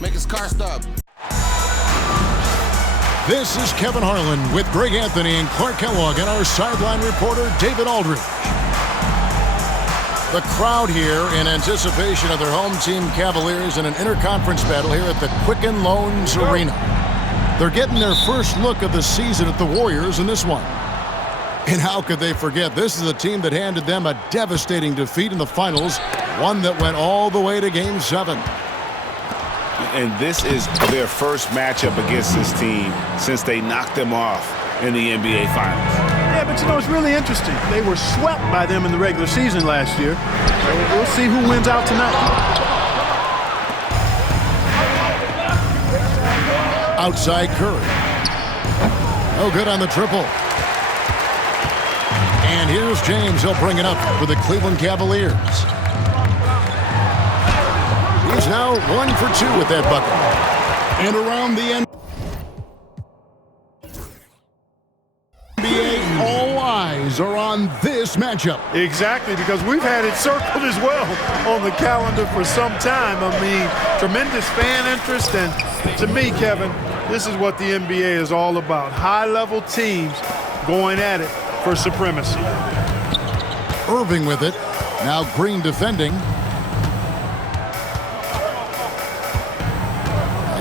Make his car stop. This is Kevin Harlan with Greg Anthony and Clark Kellogg and our sideline reporter, David Aldridge. The crowd here in anticipation of their home team Cavaliers in an interconference battle here at the Quicken Loans Arena. They're getting their first look of the season at the Warriors in this one. And how could they forget? This is a team that handed them a devastating defeat in the finals, one that went all the way to Game 7. And this is their first matchup against this team since they knocked them off in the NBA Finals. Yeah, but you know, it's really interesting. They were swept by them in the regular season last year. So we'll see who wins out tonight. Outside Curry. No good on the triple. And here's James. He'll bring it up for the Cleveland Cavaliers. He's now 1 for 2 with that bucket. And around the end, NBA, all eyes are on this matchup. Exactly, because we've had it circled as well on the calendar for some time. I mean, tremendous fan interest. And to me, Kevin, this is what the NBA is all about. High-level teams going at it for supremacy. Irving with it. Now Green defending.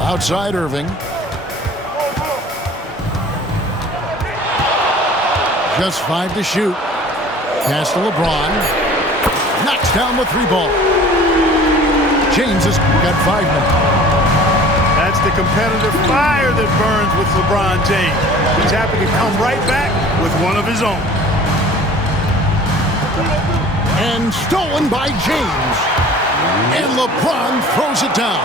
Outside Irving. Just 5 to shoot. Pass to LeBron. Knocks down the 3-ball. James has got 5 now. That's the competitive fire that burns with LeBron James. He's happy to come right back with one of his own. And stolen by James. And LeBron throws it down.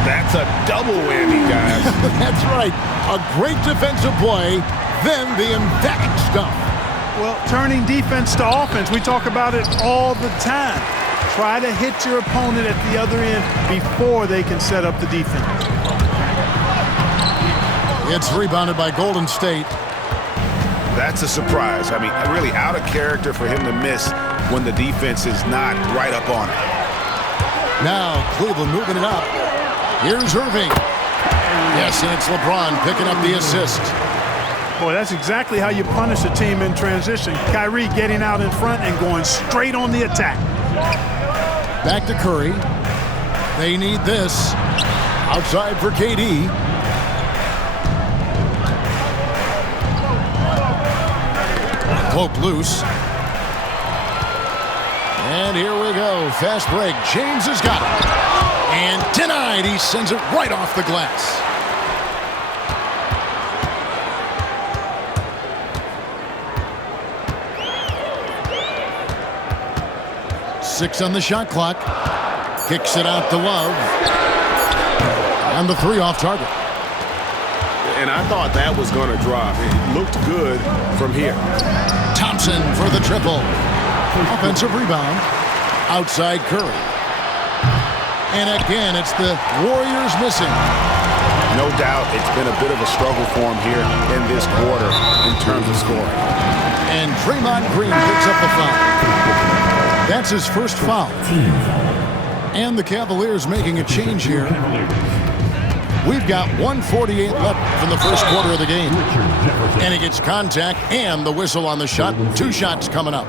That's a double whammy, guys. That's right. A great defensive play, then the emphatic stuff. Well, turning defense to offense, we talk about it all the time. Try to hit your opponent at the other end before they can set up the defense. It's rebounded by Golden State. That's a surprise. I mean, really out of character for him to miss when the defense is not right up on it. Now Cleveland moving it up. Here's Irving. Yes, and it's LeBron picking up the assist. Boy, that's exactly how you punish a team in transition. Kyrie getting out in front and going straight on the attack. Back to Curry. They need this. Outside for KD. Poke loose. And here we go. Fast break. James has got it. And denied. He sends it right off the glass. Six on the shot clock. Kicks it out to Love. And the 3 off target. And I thought that was going to drop. It looked good from here. Thompson for the triple. Offensive rebound. Outside Curry. And again, it's the Warriors missing. No doubt it's been a bit of a struggle for him here in this quarter in terms of scoring. And Draymond Green picks up the foul. That's his first foul. And the Cavaliers making a change here. We've got 1:48 left from the first quarter of the game. And he gets contact and the whistle on the shot. 2 shots coming up.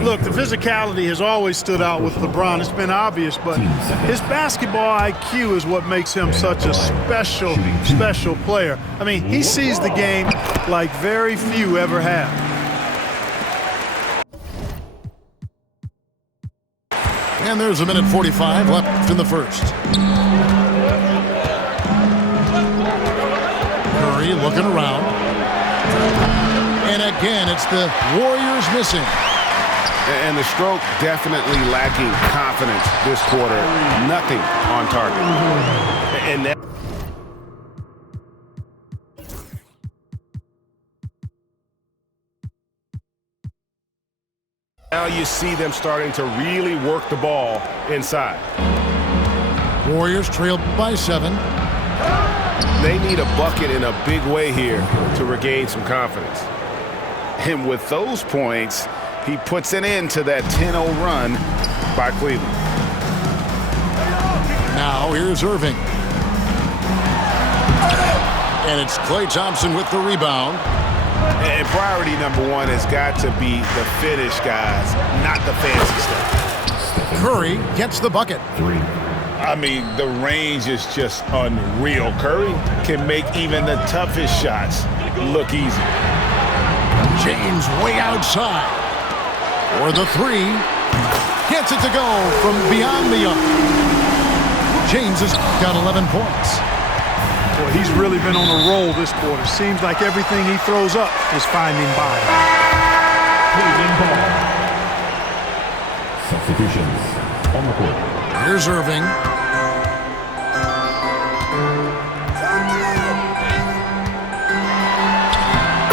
Look, the physicality has always stood out with LeBron. It's been obvious, but his basketball IQ is what makes him such a special player. I mean, he sees the game like very few ever have. And there's 1:45 left in the first. Curry looking around. And again, it's the Warriors missing. And the stroke definitely lacking confidence this quarter. Nothing on target. And that now you see them starting to really work the ball inside. Warriors trail by 7. They need a bucket in a big way here to regain some confidence. And with those points, he puts an end to that 10-0 run by Cleveland. Now Now here's Irving. And it's Klay Thompson with the rebound. And priority number one has got to be the finish, guys, not the fancy stuff. Curry gets the bucket. I mean, the range is just unreal. Curry can make even the toughest shots look easy. James way outside. For the three. Gets it to go from beyond the arc. James has got 11 points. Boy, he's really been on a roll this quarter. Seems like everything he throws up is finding bottom. Substitutions on the court. Here's Irving.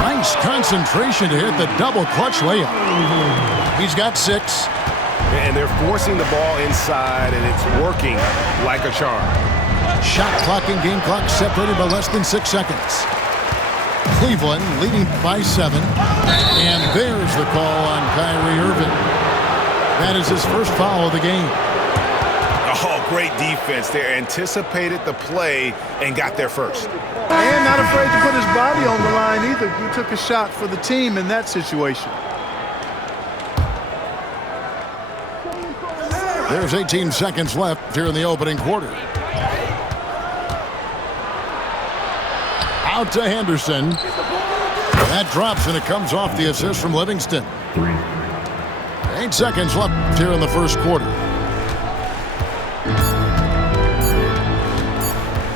Nice concentration to hit the double clutch layup. He's got 6. And they're forcing the ball inside, and it's working like a charm. Shot clock and game clock separated by less than 6 seconds. Cleveland leading by 7. And there's the call on Kyrie Irving. That is his first foul of the game. Oh, great defense. They anticipated the play and got there first. And not afraid to put his body on the line either. He took a shot for the team in that situation. There's 18 seconds left here in the opening quarter. Out to Henderson. That drops, and it comes off the assist from Livingston. 8 seconds left here in the first quarter.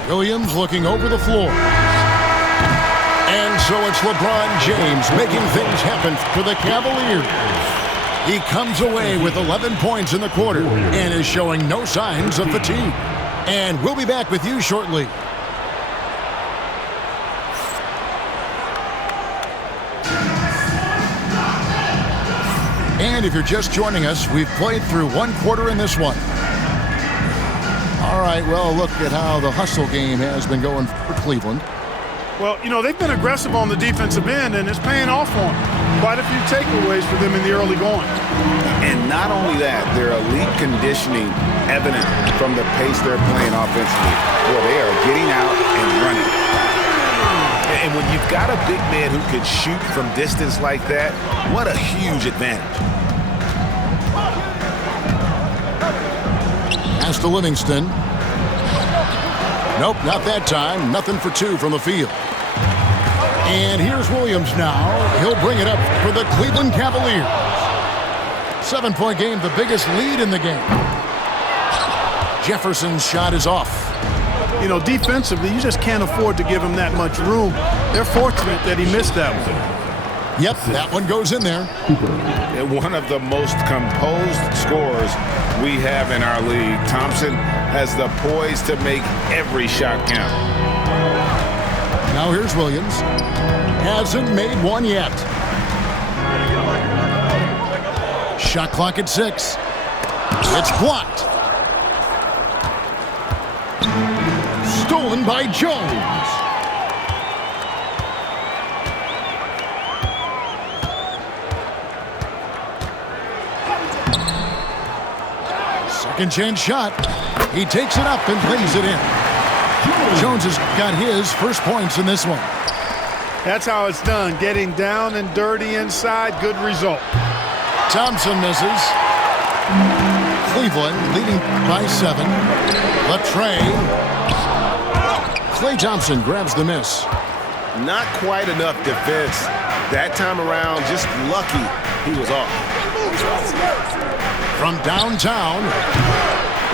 Williams looking over the floor. And so it's LeBron James making things happen for the Cavaliers. He comes away with 11 points in the quarter and is showing no signs of fatigue. And we'll be back with you shortly. And if you're just joining us, we've played through one quarter in this one. All right, well, look at how the hustle game has been going for Cleveland. Well, you know, they've been aggressive on the defensive end, and it's paying off for them. Quite a few takeaways for them in the early going. And not only that, their elite conditioning evident from the pace they're playing offensively. Well, they are getting out and running. And when you've got a big man who can shoot from distance like that, what a huge advantage. Pass to Livingston. Nope, not that time. Nothing for 2 from the field. And here's Williams now. He'll bring it up for the Cleveland Cavaliers. 7-point game, the biggest lead in the game. Jefferson's shot is off. You know, defensively, you just can't afford to give him that much room. They're fortunate that he missed that one. Yep, that one goes in there. And one of the most composed scorers we have in our league. Thompson has the poise to make every shot count. Now here's Williams. Hasn't made one yet. Shot clock at 6. It's blocked. Stolen by Jones. Second chance shot. He takes it up and lays it in. Jones has got his first points in this one. That's how it's done. Getting down and dirty inside. Good result. Thompson misses. Cleveland leading by 7. Latrey. Klay Thompson grabs the miss. Not quite enough defense. That time around, just lucky he was off. From downtown,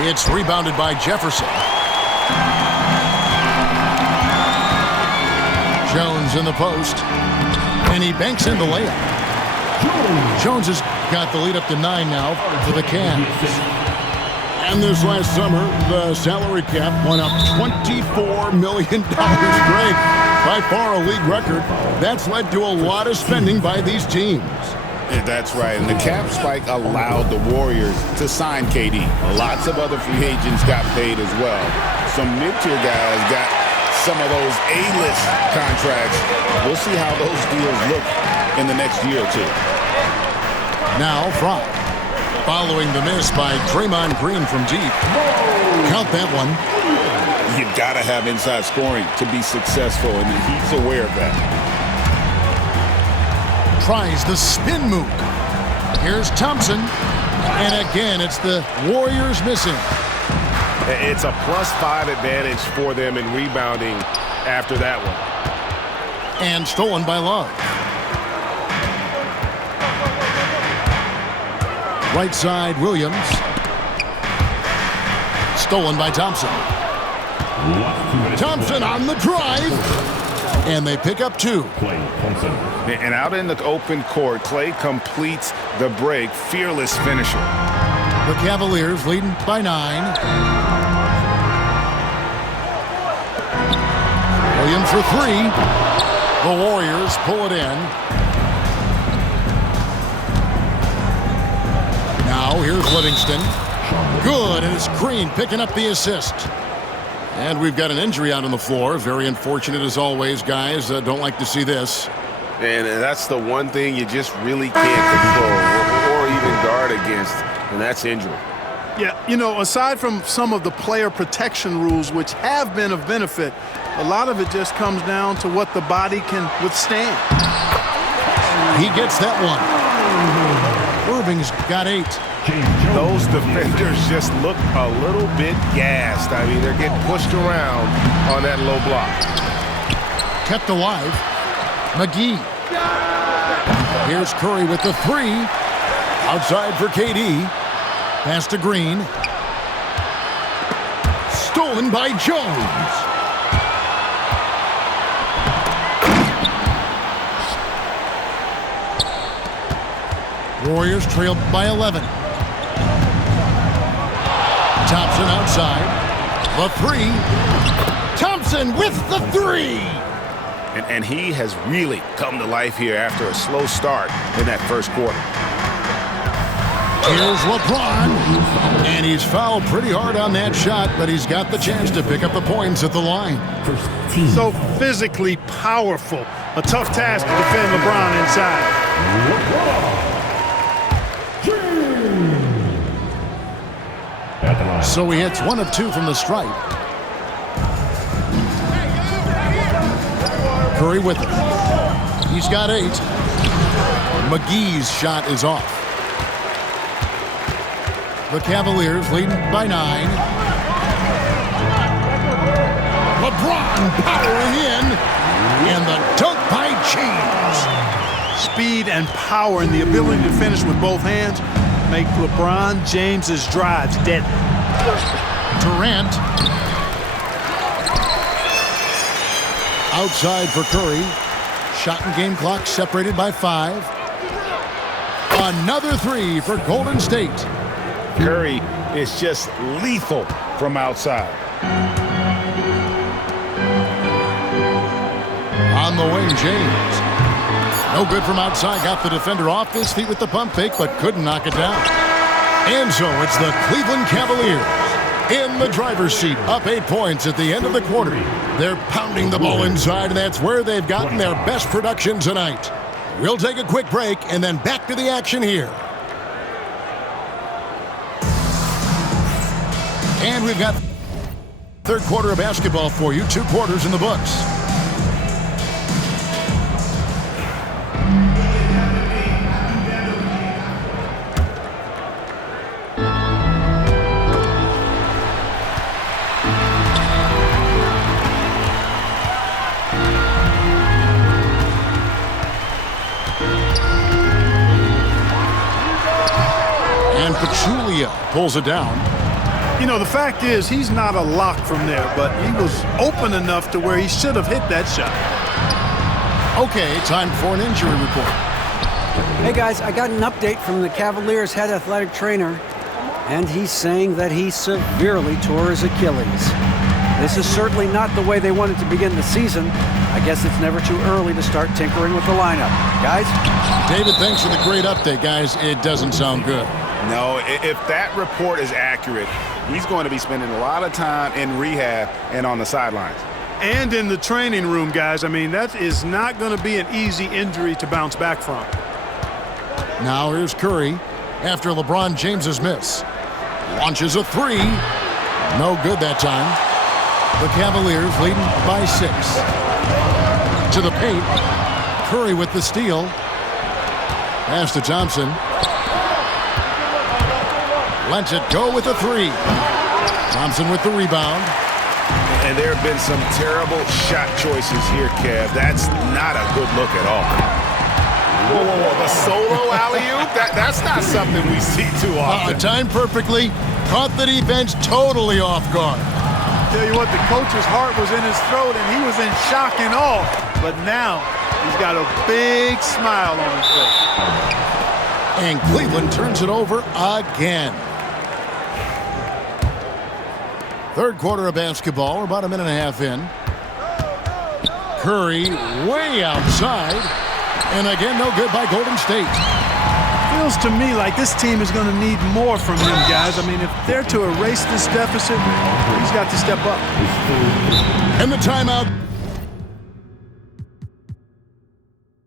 it's rebounded by Jefferson. Jones in the post, and he banks in the layup. Jones has got the lead up to 9 now for the Cavs. And this last summer, the salary cap went up $24 million. Great. By far a league record. That's led to a lot of spending by these teams. That's right, and the cap spike allowed the Warriors to sign KD. Lots of other free agents got paid as well. Some mid-tier guys got some of those A-list contracts. We'll see how those deals look in the next year or two. Now Fry, following the miss by Draymond Green from deep. Count that one. You've got to have inside scoring to be successful, and he's aware of that. Tries the spin move. Here's Thompson. And again, it's the Warriors missing. It's a +5 advantage for them in rebounding after that one. And stolen by Love. Right side, Williams. Stolen by Thompson. Thompson on the drive. And they pick up 2. Klay Thompson. And out in the open court, Klay completes the break. Fearless finisher. The Cavaliers leading by 9. Williams for 3. The Warriors pull it in. Now here's Livingston. Good, and it's Green picking up the assist. And we've got an injury out on the floor. Very unfortunate as always, guys. Don't like to see this. And that's the one thing you just really can't control or even guard against, and that's injury. Yeah, you know, aside from some of the player protection rules, which have been of benefit, a lot of it just comes down to what the body can withstand. He gets that one. Irving's got 8. Those defenders just look a little bit gassed. I mean, they're getting pushed around on that low block. Kept alive. McGee. Here's Curry with the 3. Outside for KD. Pass to Green. Stolen by Jones. Warriors trailed by 11. Thompson outside. The 3. Thompson with the 3. And he has really come to life here after a slow start in that first quarter. Here's LeBron. And he's fouled pretty hard on that shot, but he's got the chance to pick up the points at the line. So physically powerful. A tough task to defend LeBron inside. So he hits 1 of 2 from the stripe. Curry with it. He's got 8. McGee's shot is off. The Cavaliers leading by 9. LeBron powering in. And the dunk by James. Speed and power and the ability to finish with both hands make LeBron James's drives deadly. Durant. Outside for Curry. Shot and game clock separated by 5. Another 3 for Golden State. Curry is just lethal from outside. On the wing, James. No good from outside. Got the defender off his feet with the pump fake, but couldn't knock it down. And so it's the Cleveland Cavaliers in the driver's seat, up 8 points at the end of the quarter. They're pounding the ball inside, and that's where they've gotten their best production tonight. We'll take a quick break and then back to the action here. And we've got third quarter of basketball for you. 2 quarters in the books. And Pachulia pulls it down. You know, the fact is he's not a lock from there, but he was open enough to where he should have hit that shot. Okay, time for an injury report. Hey guys, I got an update from the Cavaliers head athletic trainer, and he's saying that he severely tore his Achilles. This is certainly not the way they wanted to begin the season. I guess it's never too early to start tinkering with the lineup. Guys? David, thanks for the great update, guys. It doesn't sound good. No, if that report is accurate, he's going to be spending a lot of time in rehab and on the sidelines. And in the training room, guys. I mean, that is not going to be an easy injury to bounce back from. Now here's Curry after LeBron James's miss. Launches a 3. No good that time. The Cavaliers leading by 6. To the paint. Curry with the steal. Pass to Thompson. Lets it go with a 3. Thompson with the rebound. And there have been some terrible shot choices here, Kev. That's not a good look at all. Whoa, whoa, whoa. The solo alley-oop? That's not something we see too often. Timed perfectly. Caught the defense totally off guard. Tell you what, the coach's heart was in his throat, and he was in shock and awe. But now, he's got a big smile on his face. And Cleveland turns it over again. Third quarter of basketball. We're about a minute and a half in. Curry way outside. And again, no good by Golden State. Feels to me like this team is going to need more from him, guys. I mean, if they're to erase this deficit, he's got to step up. And the timeout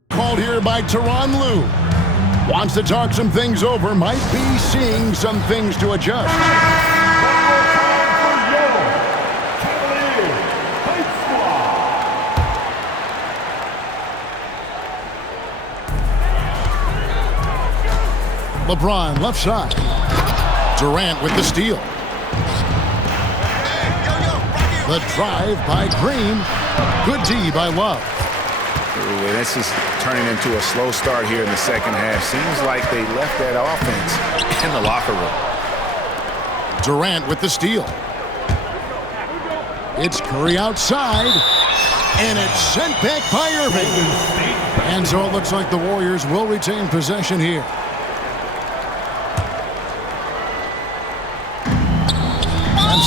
called here by Tyronn Lue. Wants to talk some things over. Might be seeing some things to adjust. LeBron left side. Durant with the steal. The drive by Green. Good D by Love. This is turning into a slow start here in the second half. Seems like they left that offense in the locker room. Durant with the steal. It's Curry outside. And it's sent back by Irving. And so it looks like the Warriors will retain possession here.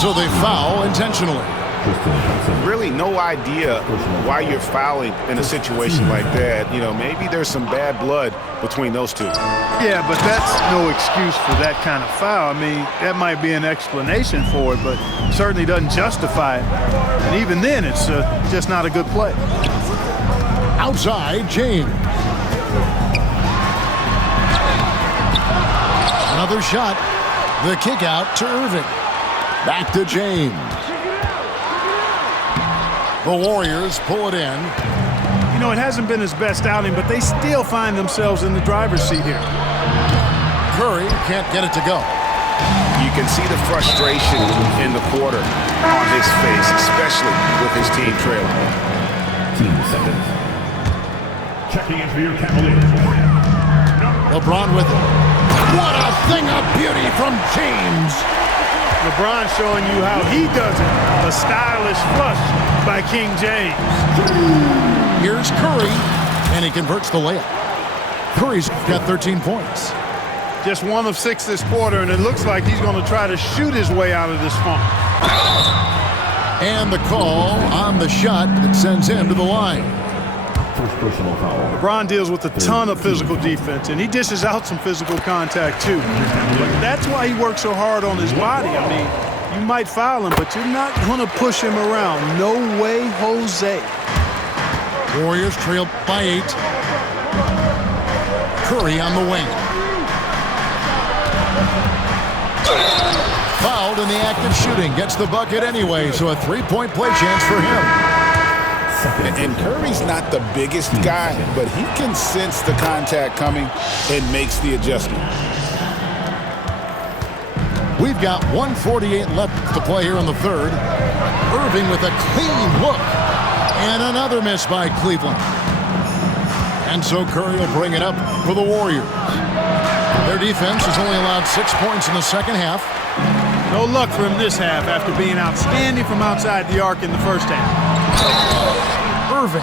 So they foul intentionally. Really no idea why you're fouling in a situation like that. You know, maybe there's some bad blood between those two. Yeah, but that's no excuse for that kind of foul. I mean, that might be an explanation for it, but certainly doesn't justify it. And even then, it's just not a good play. Outside, James. Another shot. The kick out to Irving. Back to James. The Warriors pull it in. You know, it hasn't been his best outing, but they still find themselves in the driver's seat here. Curry can't get it to go. You can see the frustration in the quarter on his face, especially with his team trailing. 15 seconds. Checking in for your Cavaliers. LeBron with it. What a thing of beauty from James. LeBron showing you how he does it. A stylish flush by King James. Here's Curry, and he converts the layup. Curry's got 13 points. Just 1 of 6 this quarter, and it looks like he's going to try to shoot his way out of this funk. And the call on the shot that sends him to the line. First personal foul. LeBron deals with a ton of physical defense, and he dishes out some physical contact too. But that's why he works so hard on his body. I mean, you might foul him, but you're not going to push him around. No way, Jose. Warriors trail by 8. Curry on the wing. Fouled in the act of shooting. Gets the bucket anyway, so a 3-point play chance for him. And Curry's not the biggest guy, but he can sense the contact coming and makes the adjustment. We've got 1:48 left to play here in the third. Irving with a clean look. And another miss by Cleveland. And so Curry will bring it up for the Warriors. Their defense has only allowed 6 points in the second half. No luck for him this half after being outstanding from outside the arc in the first half. Irving.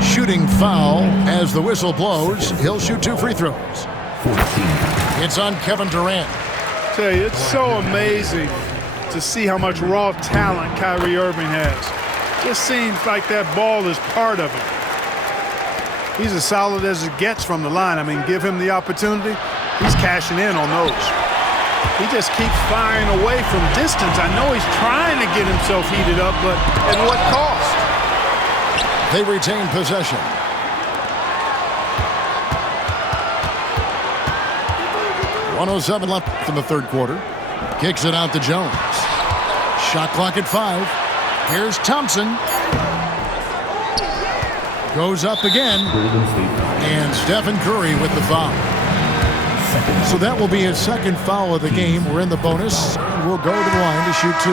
Shooting foul as the whistle blows. He'll shoot 2 free throws. 14. It's on Kevin Durant. I tell you, it's so amazing to see how much raw talent Kyrie Irving has. Just seems like that ball is part of him. He's as solid as it gets from the line. I mean, give him the opportunity, he's cashing in on those. He just keeps firing away from distance. I know he's trying to get himself heated up, but at what cost? They retain possession. .107 left in the third quarter. Kicks it out to Jones. Shot clock at 5. Here's Thompson. Goes up again. And Stephen Curry with the foul. So that will be his second foul of the game. We're in the bonus. And we'll go to the line to shoot 2.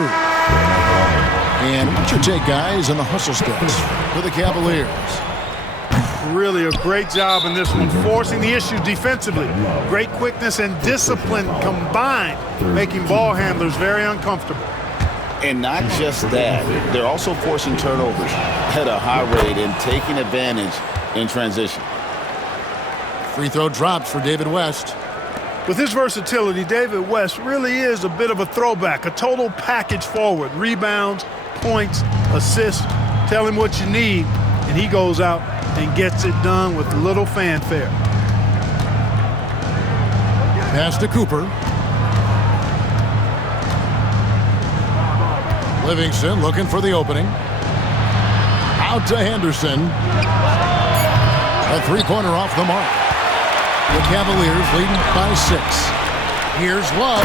And what's your take, guys, on the hustle sticks for the Cavaliers? Really a great job in this one, forcing the issue defensively. Great quickness and discipline combined, making ball handlers very uncomfortable. And not just that, they're also forcing turnovers at a high rate and taking advantage in transition. Free throw drops for David West. With his versatility, David West really is a bit of a throwback, a total package forward. Rebounds, points, assists, tell him what you need, and he goes out and gets it done with little fanfare. Pass to Cooper. Livingston looking for the opening. Out to Henderson. A three-pointer off the mark. The Cavaliers leading by 6. Here's Love.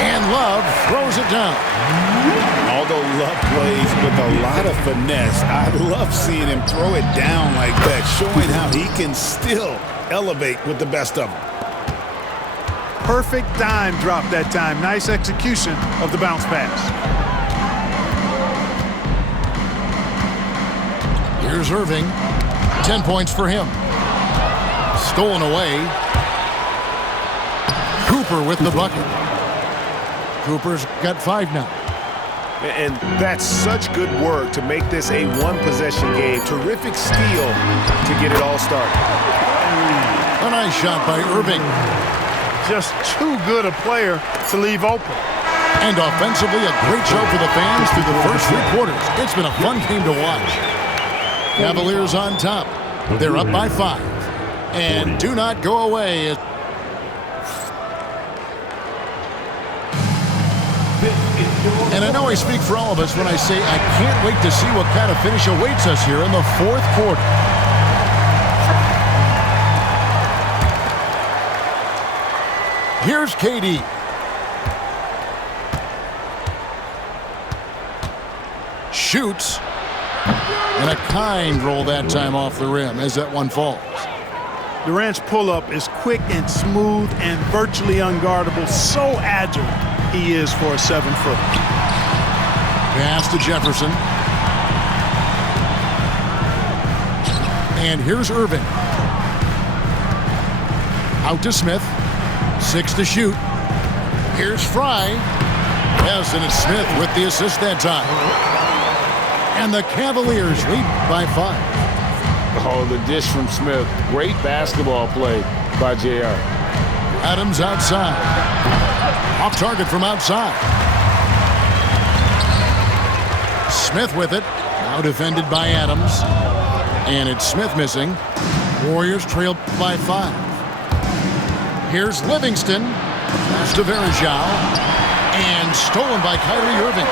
And Love throws it down. Although Love plays with a lot of finesse, I love seeing him throw it down like that, showing how he can still elevate with the best of them. Perfect dime drop that time. Nice execution of the bounce pass. Here's Irving. 10 points for him. Stolen away. Cooper with the bucket. Cooper's got 5 now. And that's such good work to make this a one-possession game. Terrific steal to get it all started. A nice shot by Irving. Just too good a player to leave open. And offensively, a great show for the fans through the first 3 quarters. It's been a fun game to watch. Cavaliers on top. They're up by 5. And do not go away. And I know I speak for all of us when I say I can't wait to see what kind of finish awaits us here in the 4th quarter. Here's KD. Shoots. And a kind roll that time off the rim as that one falls. Durant's pull-up is quick and smooth and virtually unguardable. So agile he is for a 7-footer. Pass to Jefferson. And here's Irving. Out to Smith. 6 to shoot. Here's Fry. Yes, and it's Smith with the assist that time. And the Cavaliers lead by 5. Oh, the dish from Smith. Great basketball play by JR. Adams outside. Off target from outside. Smith with it. Now defended by Adams. And it's Smith missing. Warriors trail by 5. Here's Livingston. Pass to Varejao. And stolen by Kyrie Irving.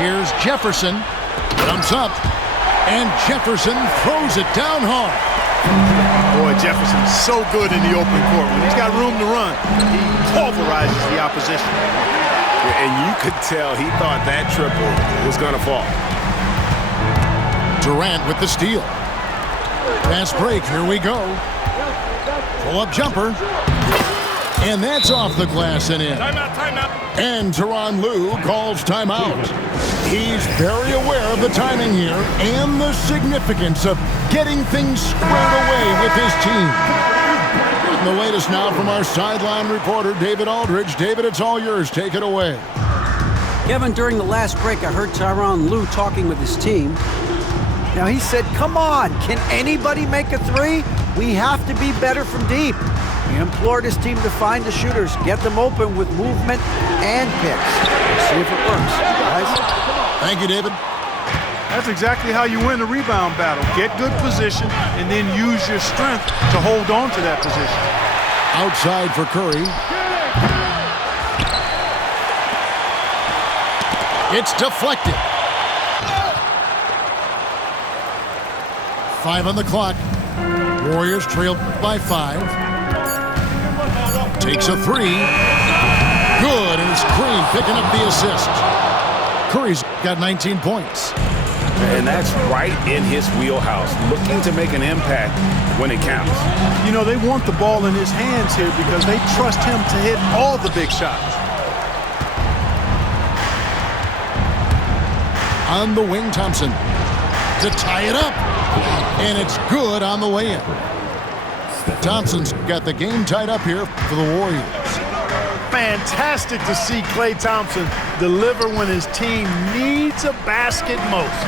Here's Jefferson. Jumps up. And Jefferson throws it down hard. Boy, Jefferson's so good in the open court. When he's got room to run, he pulverizes the opposition. Yeah, and you could tell he thought that triple was going to fall. Durant with the steal. Fast break. Here we go. Pull-up jumper. And that's off the glass and in. Timeout. And Tyronn Lue calls timeout. He's very aware of the timing here and the significance of getting things squared away with his team. And the latest now from our sideline reporter, David Aldridge. David, it's all yours. Take it away. Kevin, during the last break, I heard Tyronn Lue talking with his team. Now, he said, come on, can anybody make a 3? We have to be better from deep. He implored his team to find the shooters, get them open with movement and picks. We'll see if it works, guys. Thank you, David. That's exactly how you win the rebound battle. Get good position and then use your strength to hold on to that position. Outside for Curry. It's deflected. 5 on the clock. Warriors trail by 5. Takes a 3. Good, and it's It's Green picking up the assist. Curry's got 19 points. And that's right in his wheelhouse, looking to make an impact when it counts. You know, they want the ball in his hands here because they trust him to hit all the big shots. On the wing, Thompson to tie it up. And it's good on the way in. Thompson's got the game tied up here for the Warriors. Fantastic to see Klay Thompson deliver when his team needs a basket most.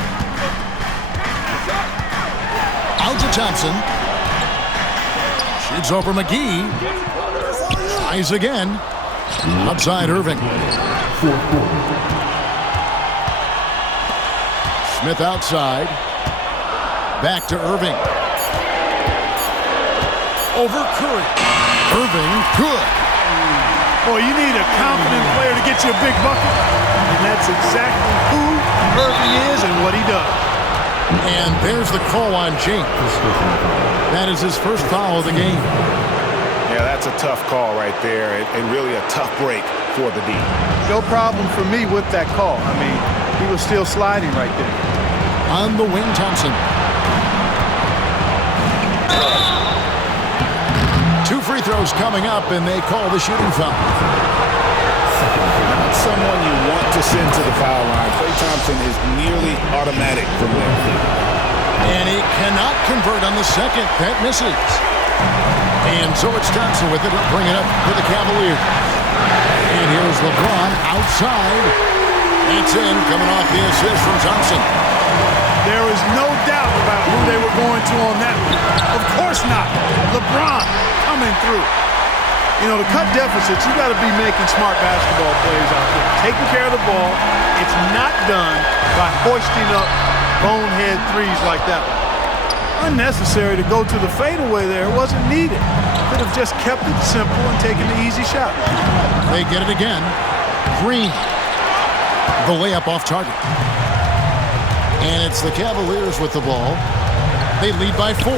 Out to Thompson. Shoots over McGee. Tries again. Outside Irving. Smith outside. Back to Irving. Over Curry. Irving, good. Boy, you need a confident player to get you a big bucket. And that's exactly who Irving is and what he does. And there's the call on James. That is his first foul of the game. Yeah, that's a tough call right there, and really a tough break for the D. No problem for me with that call. I mean, he was still sliding right there. On the wing, Thompson. 2 free throws coming up, and they call the shooting foul. Not someone you want to send to the foul line. Klay Thompson is nearly automatic from there. And he cannot convert on the second. That misses. And so it's Thompson with it. He'll bring it up for the Cavaliers. And here's LeBron outside. It's in, coming off the assist from Thompson. There is no doubt about who they were going to on that one. Of course not. LeBron coming through. You know, to cut deficits, you got to be making smart basketball plays out there. Taking care of the ball. It's not done by hoisting up bonehead threes like that one. Unnecessary to go to the fadeaway there. It wasn't needed. Could have just kept it simple and taken the easy shot. They get it again. Green. The layup off target. And it's the Cavaliers with the ball. They lead by 4.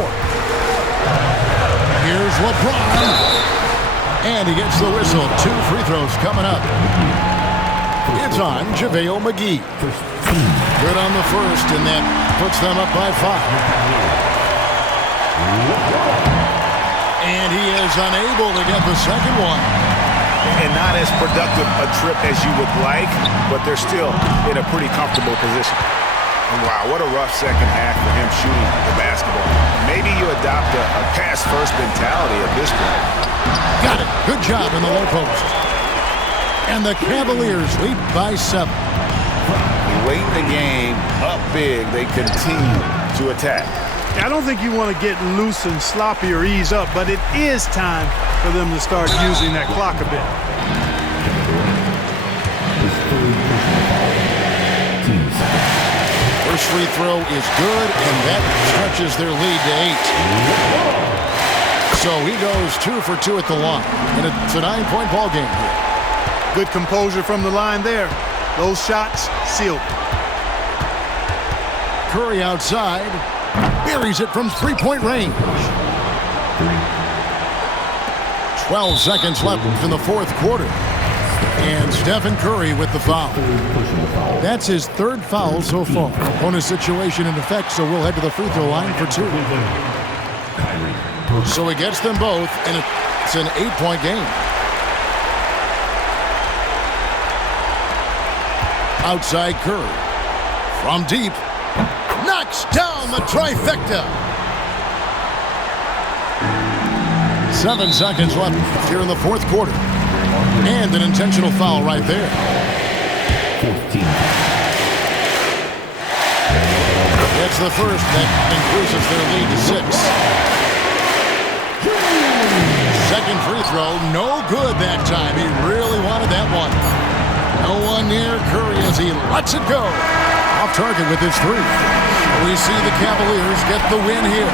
Here's LeBron. And he gets the whistle. 2 free throws coming up. It's on JaVale McGee. Good on the first, and that puts them up by 5. And he is unable to get the second one. And not as productive a trip as you would like, but they're still in a pretty comfortable position. And wow, what a rough second half for him shooting the basketball. Maybe you adopt a pass-first mentality at this point. Got it. Good job in the low post. And the Cavaliers lead by 7. Late in the game, up big, they continue to attack. I don't think you want to get loose and sloppy or ease up, but it is time for them to start using that clock a bit. First free throw is good, and that stretches their lead to 8. So he goes 2 for 2 at the line, and it's a 9-point ball game here. Good composure from the line there. Those shots sealed. Curry outside, buries it from 3-point range. 12 seconds left in the 4th quarter. And Stephen Curry with the foul. That's his 3rd foul so far. Bonus situation in effect, so we'll head to the free throw line for 2. So he gets them both, and it's an 8-point game. Outside Curry. From deep. Knocks down the trifecta. 7 seconds left here in the 4th quarter. And an intentional foul right there. 14. That's the first. That increases their lead to 6. Second free throw, no good that time. He really wanted that one. No one near Curry as he lets it go. Off target with his 3. We see the Cavaliers get the win here.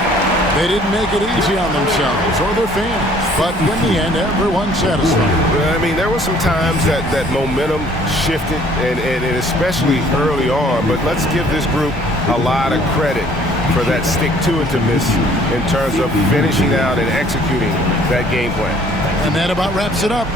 They didn't make it easy on themselves or their fans, but in the end, everyone's satisfied. I mean, there were some times that momentum shifted, and especially early on, but let's give this group a lot of credit for that stick-to-itiveness in terms of finishing out and executing that game plan. And that about wraps it up.